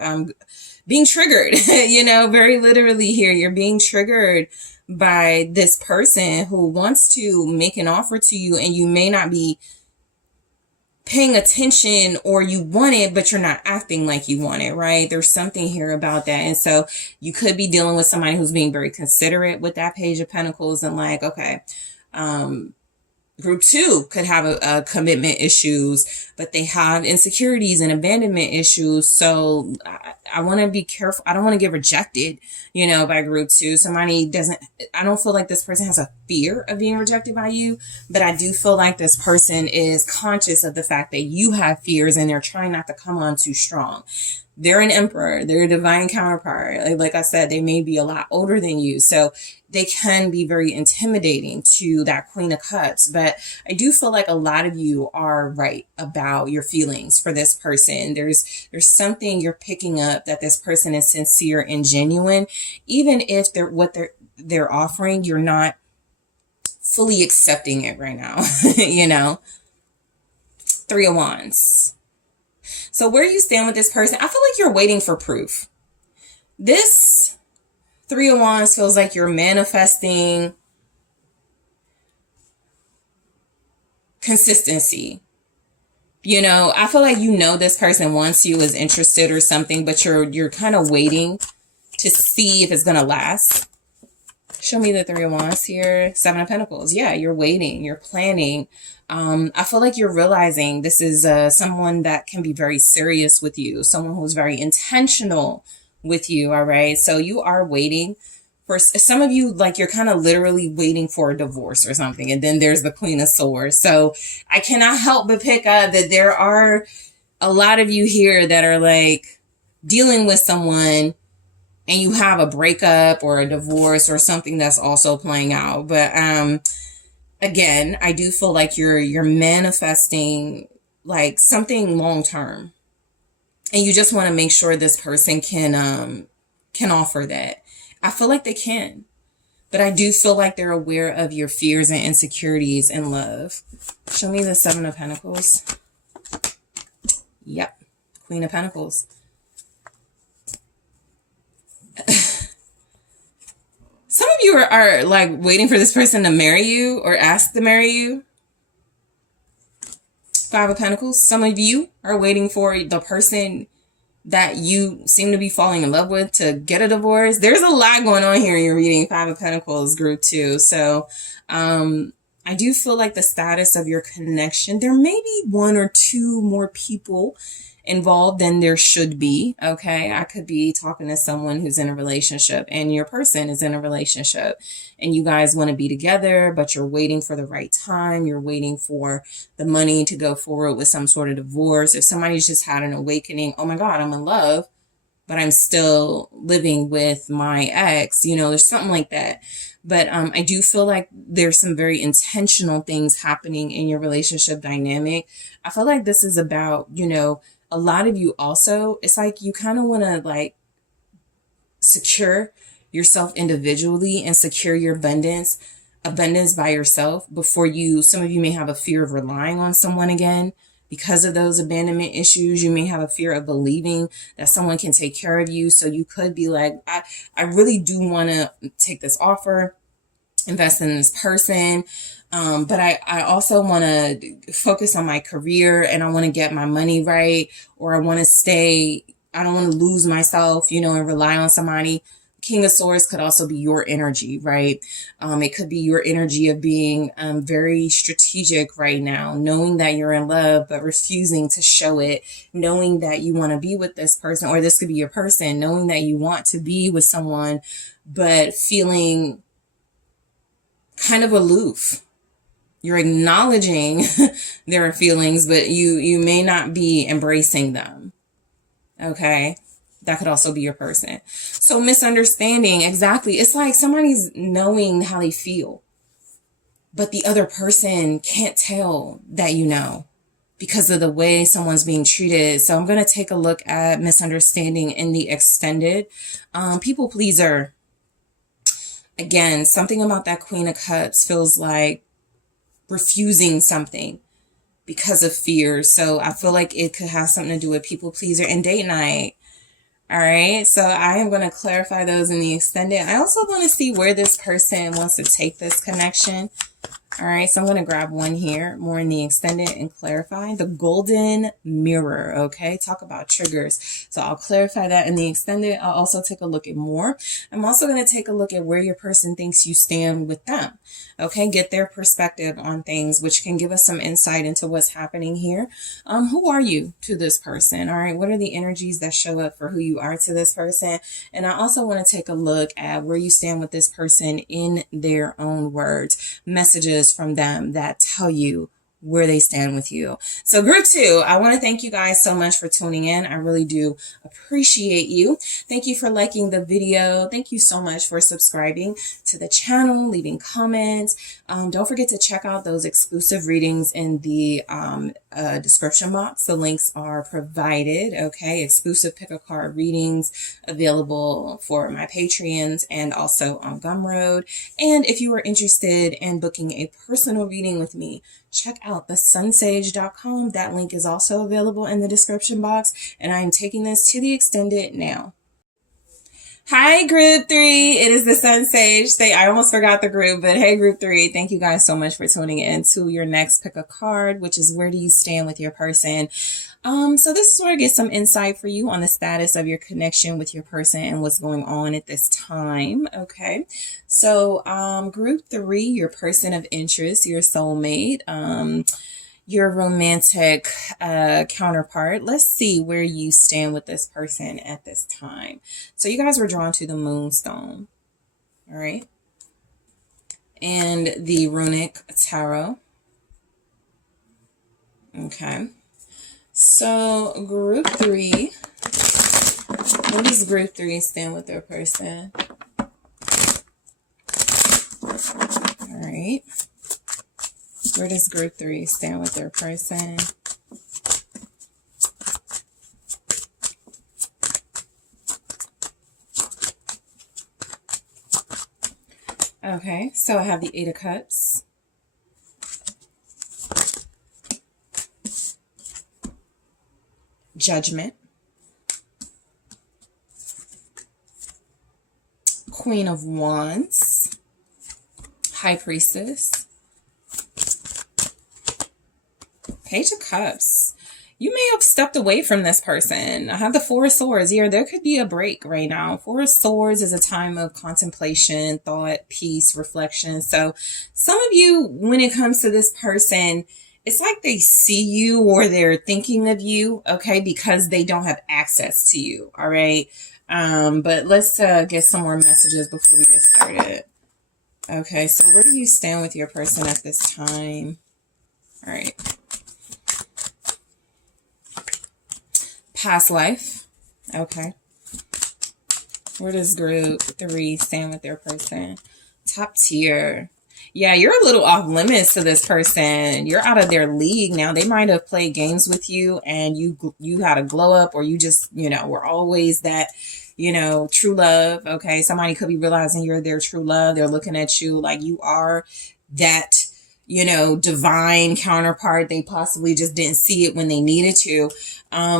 being triggered, you know, very literally here. You're being triggered by this person who wants to make an offer to you, and you may not be paying attention, or you want it, but you're not acting like you want it, right? There's something here about that. And so you could be dealing with somebody who's being very considerate with that Page of Pentacles, and like, okay, group 2 could have a commitment issues, but they have insecurities and abandonment issues. So I want to be careful. I don't want to get rejected, you know, by group 2. I don't feel like this person has a fear of being rejected by you, but I do feel like this person is conscious of the fact that you have fears, and they're trying not to come on too strong. They're an emperor. They're a divine counterpart. Like I said, they may be a lot older than you, so they can be very intimidating to that Queen of Cups. But I do feel like a lot of you are right about your feelings for this person. There's something you're picking up, that this person is sincere and genuine, even if they're offering, you're not fully accepting it right now. You know, 3 of Wands. So where you stand with this person, I feel like you're waiting for proof. This 3 of Wands feels like you're manifesting consistency. You know, I feel like you know this person wants you, is interested or something, but you're kind of waiting to see if it's going to last. Show me the 3 of Wands here. 7 of Pentacles. Yeah, you're waiting. You're planning. I feel like you're realizing this is someone that can be very serious with you. Someone who's very intentional with you. All right. So you are waiting for some of you, like you're kind of literally waiting for a divorce or something. And then there's the Queen of Swords. So I cannot help but pick up that there are a lot of you here that are like dealing with someone, and you have a breakup or a divorce or something that's also playing out. But again, I do feel like you're manifesting like something long term, and you just want to make sure this person can offer that. I feel like they can, but I do feel like they're aware of your fears and insecurities in love. Show me the 7 of Pentacles. Yep, Queen of Pentacles. Some of you are like waiting for this person to marry you or ask to marry you. 5 of Pentacles. Some of you are waiting for the person that you seem to be falling in love with to get a divorce. There's a lot going on here in your reading, 5 of Pentacles, group 2. So I do feel like the status of your connection, there may be 1 or 2 more people involved than there should be. Okay, I could be talking to someone who's in a relationship, and your person is in a relationship, and you guys want to be together, but you're waiting for the right time. You're waiting for the money to go forward with some sort of divorce. If somebody's just had an awakening, oh my God, I'm in love, but I'm still living with my ex, you know, there's something like that. But I do feel like there's some very intentional things happening in your relationship dynamic. I feel like this is about, you know, a lot of you also, it's like you kind of want to like secure yourself individually and secure your abundance by yourself before some of you may have a fear of relying on someone again because of those abandonment issues. You may have a fear of believing that someone can take care of you. So you could be like, I really do want to take this offer, invest in this person. But I also want to focus on my career, and I want to get my money right, or I want to I don't want to lose myself, you know, and rely on somebody. King of Swords could also be your energy, right? It could be your energy of being very strategic right now, knowing that you're in love, but refusing to show it, knowing that you want to be with this person, or this could be your person, knowing that you want to be with someone, but feeling kind of aloof. You're acknowledging their feelings, but you may not be embracing them. Okay. That could also be your person. So misunderstanding, exactly. It's like somebody's knowing how they feel, but the other person can't tell that you know because of the way someone's being treated. So I'm going to take a look at misunderstanding in the extended. People pleaser. Again, something about that Queen of Cups feels like refusing something because of fear. So I feel like it could have something to do with people pleaser and date night. All right, so I am going to clarify those in the extended. I also want to see where this person wants to take this connection. All right, so I'm going to grab one here, more in the extended, and clarify the golden mirror. Okay, talk about triggers. So I'll clarify that in the extended. I'll also take a look at more. I'm also going to take a look at where your person thinks you stand with them. Okay, get their perspective on things, which can give us some insight into what's happening here. Who are you to this person? All right, what are the energies that show up for who you are to this person? And I also want to take a look at where you stand with this person in their own words, messages from them that tell you where they stand with you. So group 2, I want to thank you guys so much for tuning in. I really do appreciate you. Thank you for liking the video. Thank you so much for subscribing to the channel, leaving comments. Don't forget to check out those exclusive readings in the description box. The links are provided. Okay, exclusive pick a card readings available for my Patreons and also on Gumroad. And if you are interested in booking a personal reading with me, check out TheSunSage.com. That link is also available in the description box. And I am taking this to the extended now. Hi, group 3. It is the SunSage. I almost forgot the group, but hey, group 3. Thank you guys so much for tuning in to your next pick a card, which is where do you stand with your person? So this is where I get some insight for you on the status of your connection with your person and what's going on at this time. Okay. So, group 3, your person of interest, your soulmate, your romantic counterpart. Let's see where you stand with this person at this time. So you guys were drawn to the Moonstone, all right, and the Runic Tarot. Okay, so group 3, where does group 3 stand with their person? All right. Where does group 3 stand with their person? Okay, so I have the 8 of Cups. Judgment. Queen of Wands. High Priestess. Page of Cups. You may have stepped away from this person. I have the 4 of Swords here. There could be a break right now. 4 of Swords is a time of contemplation, thought, peace, reflection. So some of you, when it comes to this person, it's like they see you or they're thinking of you, okay, because they don't have access to you, all right? But let's get some more messages before we get started. Okay, so where do you stand with your person at this time? All right. Past life. Okay. Where does group 3 stand with their person? Top tier. Yeah, you're a little off limits to this person. You're out of their league now. They might have played games with you and you had a glow up, or you just, were always that, true love. Okay. Somebody could be realizing you're their true love. They're looking at you like you are that, divine counterpart. They possibly just didn't see it when they needed to.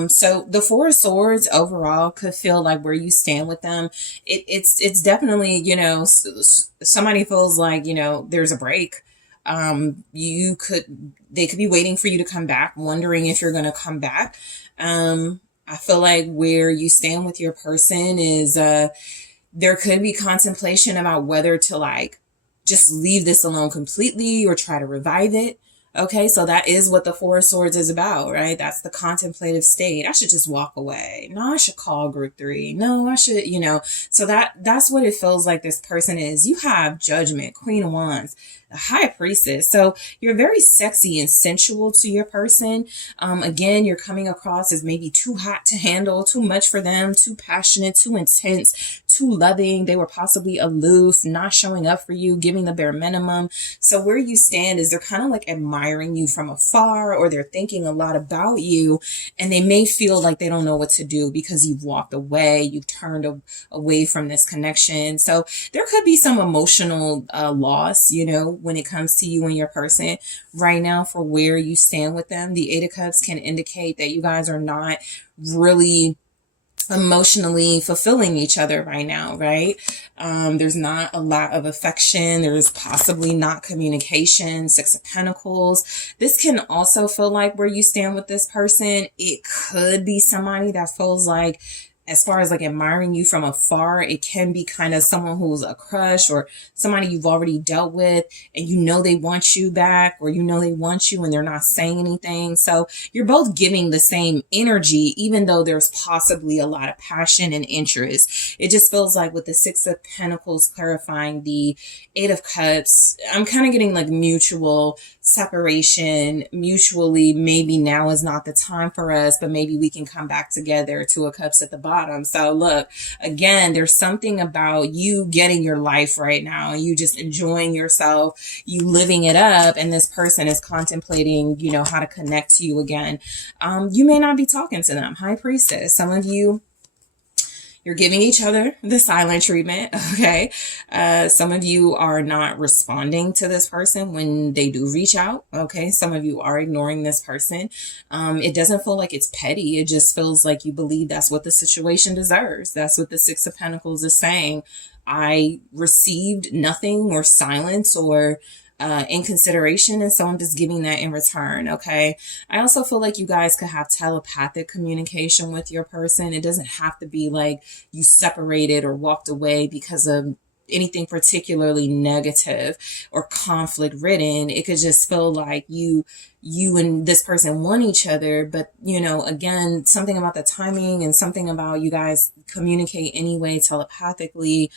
So the 4 of Swords overall could feel like where you stand with them. It's definitely, somebody feels like, there's a break. They could be waiting for you to come back, wondering if you're going to come back. I feel like where you stand with your person is, there could be contemplation about whether to just leave this alone completely or try to revive it. Okay, so that is what the 4 of Swords is about, right? That's the contemplative state. I should just walk away. No, I should call group 3. No, I should, So that's what it feels like this person is. You have Judgment, Queen of Wands, the High Priestess. So you're very sexy and sensual to your person. Again, you're coming across as maybe too hot to handle, too much for them, too passionate, too intense, too loving. They were possibly aloof, not showing up for you, giving the bare minimum. So where you stand is they're kind of like admiring you from afar, or they're thinking a lot about you, and they may feel like they don't know what to do because you've walked away, you've turned away from this connection. So there could be some emotional loss, when it comes to you and your person right now for where you stand with them. The 8 of Cups can indicate that you guys are not really emotionally fulfilling each other right now, right? There's not a lot of affection. There's possibly not communication. Six of Pentacles. This can also feel like where you stand with this person. It could be somebody that feels like, as far as like admiring you from afar, it can be kind of someone who's a crush or somebody you've already dealt with and you know they want you back, or you know they want you and they're not saying anything. So you're both giving the same energy, even though there's possibly a lot of passion and interest. It just feels like with the Six of Pentacles clarifying the Eight of Cups, I'm kind of getting like mutual separation, mutually, maybe now is not the time for us, but maybe we can come back together. Two of Cups at the bottom. So look, again, there's something about you getting your life right now, you just enjoying yourself, you living it up, and this person is contemplating, you know, how to connect to you again. You may not be talking to them. High Priestess. Some of you, you're giving each other the silent treatment, okay? Some of you are not responding to this person when they do reach out, okay? Some of you are ignoring this person. It doesn't feel like it's petty. It just feels like you believe that's what the situation deserves. That's what the Six of Pentacles is saying. I received nothing or silence or in consideration, and so I'm just giving that in return, okay? I also feel like you guys could have telepathic communication with your person. It doesn't have to be like you separated or walked away because of anything particularly negative or conflict ridden. It could just feel like you and this person want each other, but you know, again, something about the timing and something about you guys communicate anyway telepathically.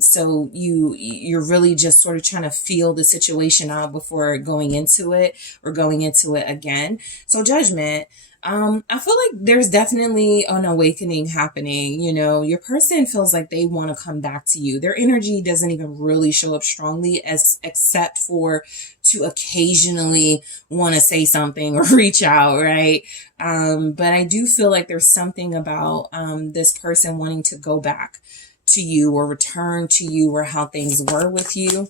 So you're really just sort of trying to feel the situation out before going into it or going into it again. So Judgment, I feel like there's definitely an awakening happening. You know, your person feels like they want to come back to you. Their energy doesn't even really show up strongly except for to occasionally want to say something or reach out, right? But I do feel like there's something about this person wanting to go back to you or return to you or how things were with you.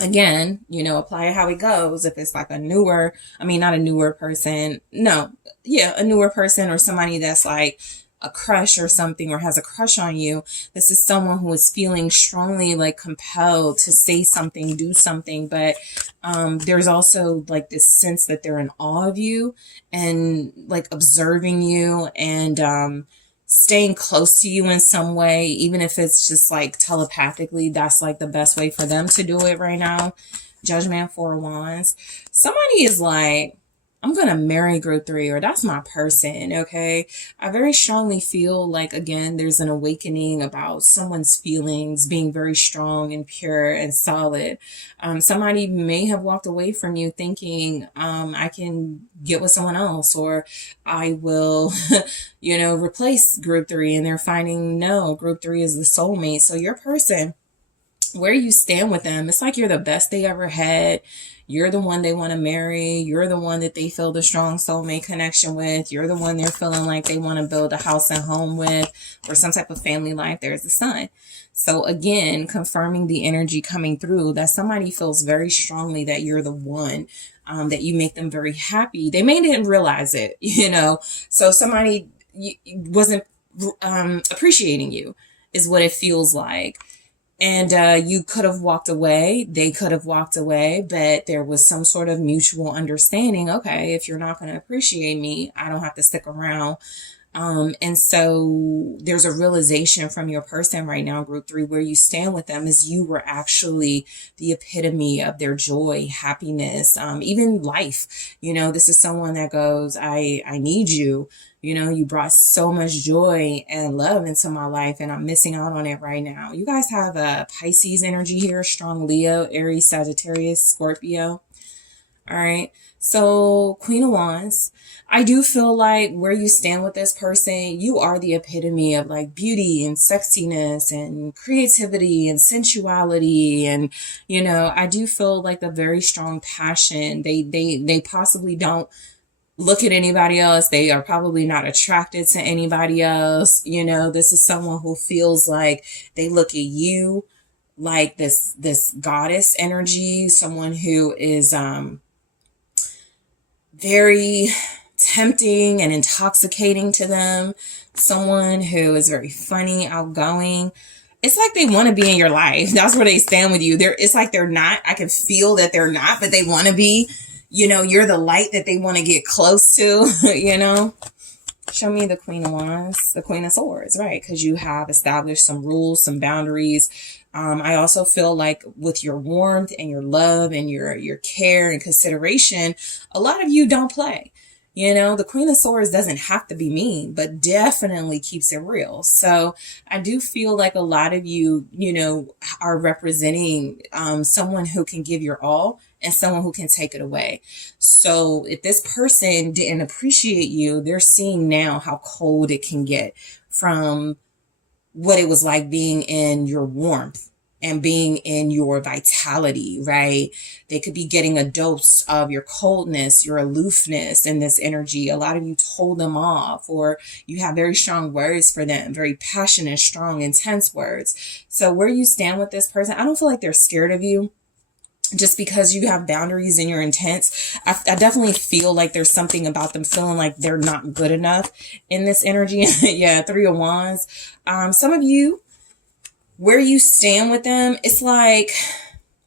Again, you know, apply it how it goes. If it's like a newer person, a newer person or somebody that's like a crush or something or has a crush on you, this is someone who is feeling strongly like compelled to say something, do something, but there's also like this sense that they're in awe of you and like observing you and staying close to you in some way, even if it's just like telepathically. That's like the best way for them to do it right now. Judgment, Four of Wands. Somebody is like, I'm going to marry group 3, or that's my person, okay? I very strongly feel like, again, there's an awakening about someone's feelings being very strong and pure and solid. Somebody may have walked away from you thinking, I can get with someone else, or I will, you know, replace group 3, and they're finding, no, group 3 is the soulmate. So your person, where you stand with them, it's like you're the best they ever had. You're the one they want to marry. You're the one that they feel the strong soulmate connection with. You're the one they're feeling like they want to build a house and home with, or some type of family life. There's the Sun. So again, confirming the energy coming through that somebody feels very strongly that you're the one, that you make them very happy. They may didn't realize it, you know. So somebody wasn't appreciating you is what it feels like. And you could have walked away. They could have walked away, but there was some sort of mutual understanding. Okay, if you're not going to appreciate me, I don't have to stick around. And so there's a realization from your person right now, group 3, where you stand with them is you were actually the epitome of their joy, happiness, even life. You know, this is someone that goes, I need you. You know, you brought so much joy and love into my life, and I'm missing out on it right now. You guys have a Pisces energy here, strong Leo, Aries, Sagittarius, Scorpio. All right. So Queen of Wands, I do feel like where you stand with this person, you are the epitome of like beauty and sexiness and creativity and sensuality. And, you know, I do feel like a very strong passion. They possibly don't look at anybody else. They are probably not attracted to anybody else. You know, this is someone who feels like they look at you like this goddess energy, someone who is very tempting and intoxicating to them. Someone who is very funny, outgoing. It's like they want to be in your life. That's where they stand with you. It's like they're not. I can feel that they're not, but they want to be. You know, you're the light that they want to get close to, you know. Show me the Queen of Wands, the Queen of Swords, right? Because you have established some rules, some boundaries. I also feel like with your warmth and your love and your care and consideration, a lot of you don't play. You know, the Queen of Swords doesn't have to be mean, but definitely keeps it real. So I do feel like a lot of you, you know, are representing someone who can give your all and someone who can take it away. So if this person didn't appreciate you, they're seeing now how cold it can get from what it was like being in your warmth and being in your vitality, right? They could be getting a dose of your coldness, your aloofness in this energy. A lot of you told them off, or you have very strong words for them, very passionate, strong, intense words. So where you stand with this person, I don't feel like they're scared of you. Just because you have boundaries and you're intense, I definitely feel like there's something about them feeling like they're not good enough in this energy. Yeah, Three of Wands. Some of you, where you stand with them, it's like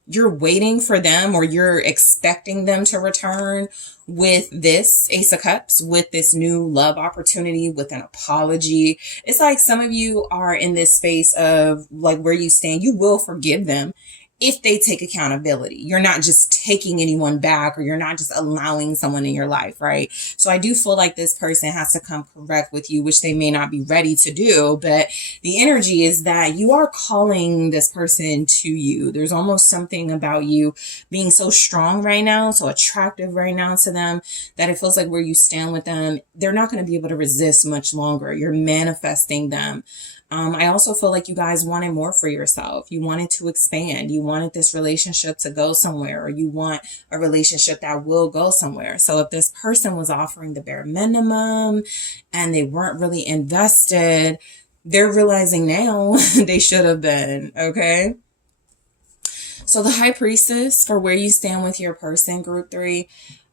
you're waiting for them or you're expecting them to return with this Ace of Cups, with this new love opportunity, with an apology. It's like some of you are in this space of like where you stand, you will forgive them if they take accountability. You're not just taking anyone back, or you're not just allowing someone in your life, right? So I do feel like this person has to come correct with you, which they may not be ready to do, but the energy is that you are calling this person to you. There's almost something about you being so strong right now, so attractive right now to them, that it feels like where you stand with them, they're not going to be able to resist much longer. You're manifesting them. I also feel like you guys wanted more for yourself. You wanted to expand. You wanted this relationship to go somewhere, or you want a relationship that will go somewhere. So if this person was offering the bare minimum and they weren't really invested, they're realizing now they should have been, okay? So the High Priestess, for where you stand with your person, group 3,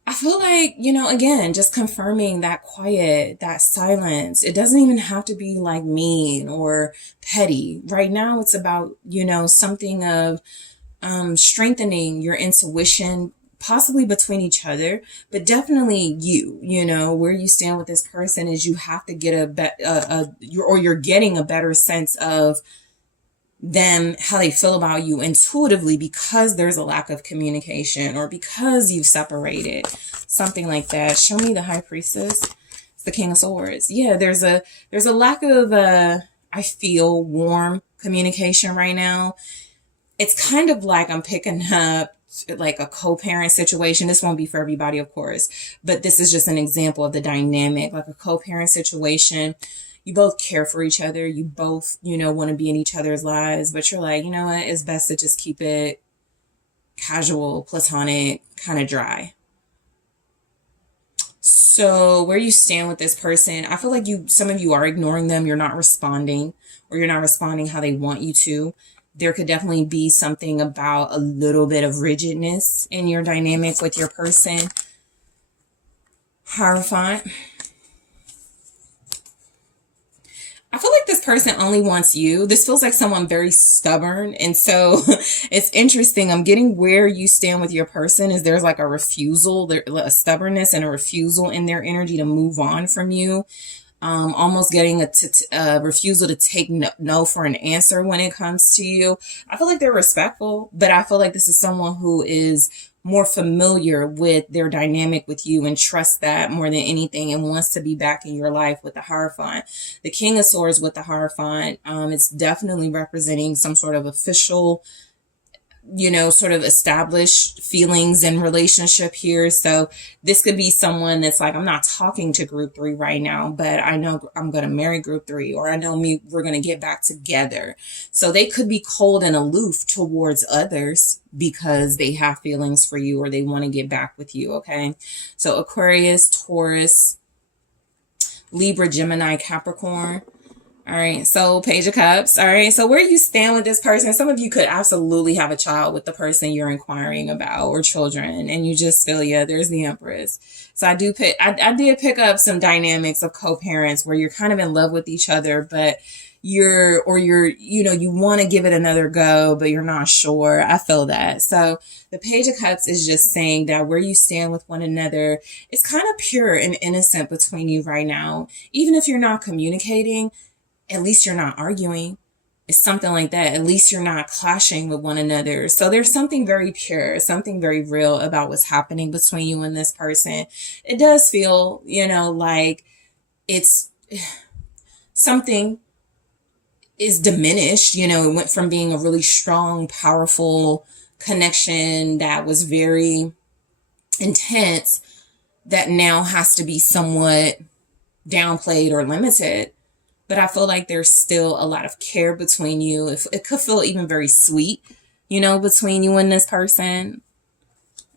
I feel like, you know, again, just confirming that quiet, that silence. It doesn't even have to be like mean or petty. Right now, it's about, you know, something of strengthening your intuition, possibly between each other, but definitely you know, where you stand with this person is you have to get you're getting a better sense of them, how they feel about you intuitively, because there's a lack of communication or because you've separated, something like that. Show me the High Priestess. It's the King of Swords. Yeah, there's a lack of I feel warm communication right now. It's kind of like I'm picking up like a co-parent situation. This won't be for everybody, of course, but this is just an example of the dynamic, like a co-parent situation. You both care for each other. You both, you know, want to be in each other's lives, but you're like, you know what? It's best to just keep it casual, platonic, kind of dry. So where you stand with this person, I feel like some of you are ignoring them. You're not responding, or you're not responding how they want you to. There could definitely be something about a little bit of rigidness in your dynamic with your person. Hierophant. I feel like this person only wants you. This feels like someone very stubborn. And so it's interesting. I'm getting where you stand with your person is there's like a refusal, a stubbornness and a refusal in their energy to move on from you. Almost getting a refusal to take no for an answer when it comes to you. I feel like they're respectful, but I feel like this is someone who is more familiar with their dynamic with you and trusts that more than anything and wants to be back in your life with the Hierophant. The King of Swords with the Hierophant, it's definitely representing some sort of official, you know, sort of established feelings and relationship here. So this could be someone that's like, I'm not talking to group 3 right now, but I know I'm going to marry group 3, or I know we're going to get back together. So they could be cold and aloof towards others because they have feelings for you or they want to get back with you. Okay. So Aquarius, Taurus, Libra, Gemini, Capricorn. All right, so Page of Cups. All right, so where you stand with this person, some of you could absolutely have a child with the person you're inquiring about, or children, and you just feel, yeah, there's the Empress. So I did pick up some dynamics of co-parents where you're kind of in love with each other, but you want to give it another go, but you're not sure. I feel that. So the Page of Cups is just saying that where you stand with one another, it's kind of pure and innocent between you right now. Even if you're not communicating, at least you're not arguing. It's something like that. At least you're not clashing with one another. So there's something very pure, something very real about what's happening between you and this person. It does feel, like it's something is diminished. It went from being a really strong, powerful connection that was very intense that now has to be somewhat downplayed or limited. But I feel like there's still a lot of care between you. It could feel even very sweet, between you and this person.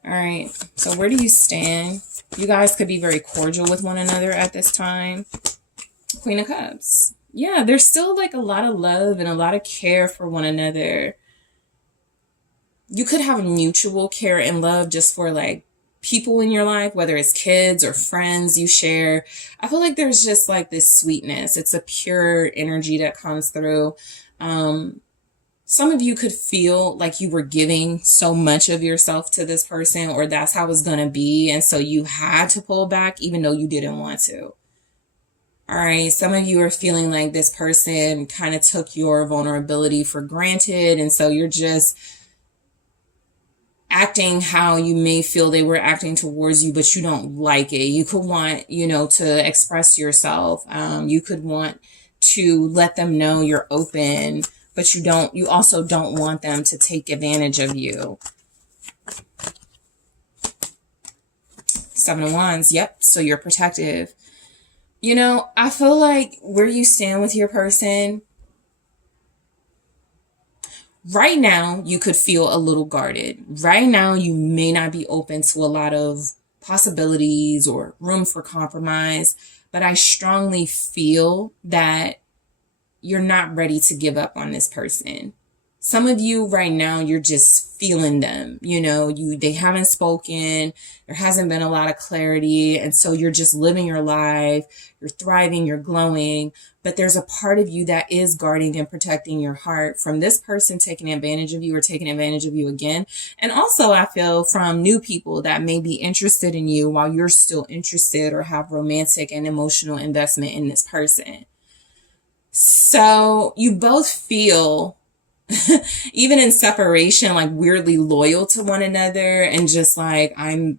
All right. So where do you stand? You guys could be very cordial with one another at this time. Queen of Cups. Yeah, there's still like a lot of love and a lot of care for one another. You could have mutual care and love just for like people in your life, whether it's kids or friends you share. I feel like there's just like this sweetness. It's a pure energy that comes through. Some of you could feel like you were giving so much of yourself to this person, or that's how it's going to be. And so you had to pull back even though you didn't want to. All right. Some of you are feeling like this person kind of took your vulnerability for granted. And so you're just acting how you may feel they were acting towards you, but you don't like it. You could want, to express yourself. You could want to let them know you're open, but you also don't want them to take advantage of you. Seven of Wands. Yep. So you're protective. I feel like where you stand with your person, right now, you could feel a little guarded. Right now, you may not be open to a lot of possibilities or room for compromise, but I strongly feel that you're not ready to give up on this person. Some of you right now, you're just feeling them. They haven't spoken. There hasn't been a lot of clarity. And so you're just living your life. You're thriving. You're glowing. But there's a part of you that is guarding and protecting your heart from this person taking advantage of you or taking advantage of you again. And also, I feel from new people that may be interested in you while you're still interested or have romantic and emotional investment in this person. So you both feel even in separation, like weirdly loyal to one another, and just like, I'm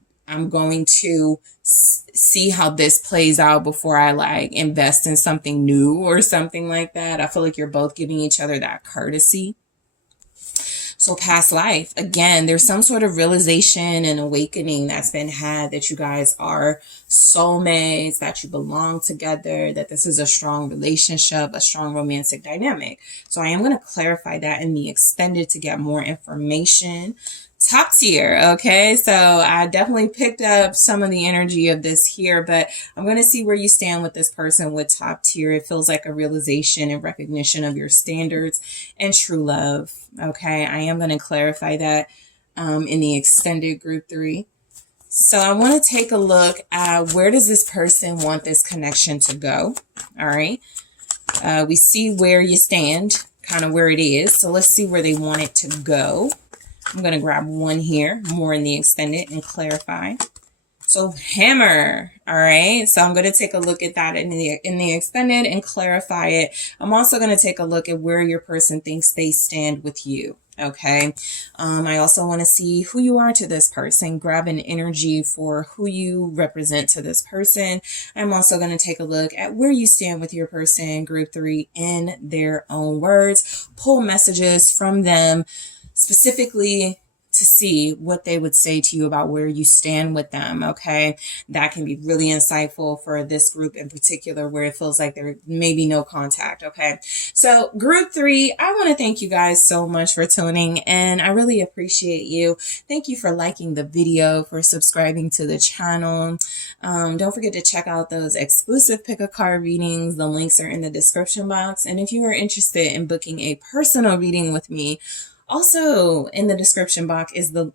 going to see how this plays out before I like invest in something new or something like that. I feel like you're both giving each other that courtesy. So past life, again, there's some sort of realization and awakening that's been had that you guys are soulmates, that you belong together, that this is a strong relationship, a strong romantic dynamic. So I am going to clarify that in the extended to get more information. Top tier. Okay. So I definitely picked up some of the energy of this here, but I'm going to see where you stand with this person with top tier. It feels like a realization and recognition of your standards and true love. Okay. I am going to clarify that in the extended group 3. So I want to take a look at where does this person want this connection to go? All right. We see where you stand, kind of where it is. So let's see where they want it to go. I'm going to grab one here, more in the extended, and clarify. So hammer. All right. So I'm going to take a look at that in the extended and clarify it. I'm also going to take a look at where your person thinks they stand with you. Okay. I also want to see who you are to this person, grab an energy for who you represent to this person. I'm also going to take a look at where you stand with your person, group 3, in their own words, pull messages from them specifically to see what they would say to you about where you stand with them. Okay. That can be really insightful for this group in particular, where it feels like there may be no contact. Okay. So group 3, I want to thank you guys so much for tuning in. I really appreciate you. Thank you for liking the video, for subscribing to the channel. Don't forget to check out those exclusive pick a card readings. The links are in the description box. And if you are interested in booking a personal reading with me, also in the description box is the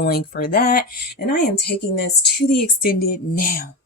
link for that. And I am taking this to the extended now.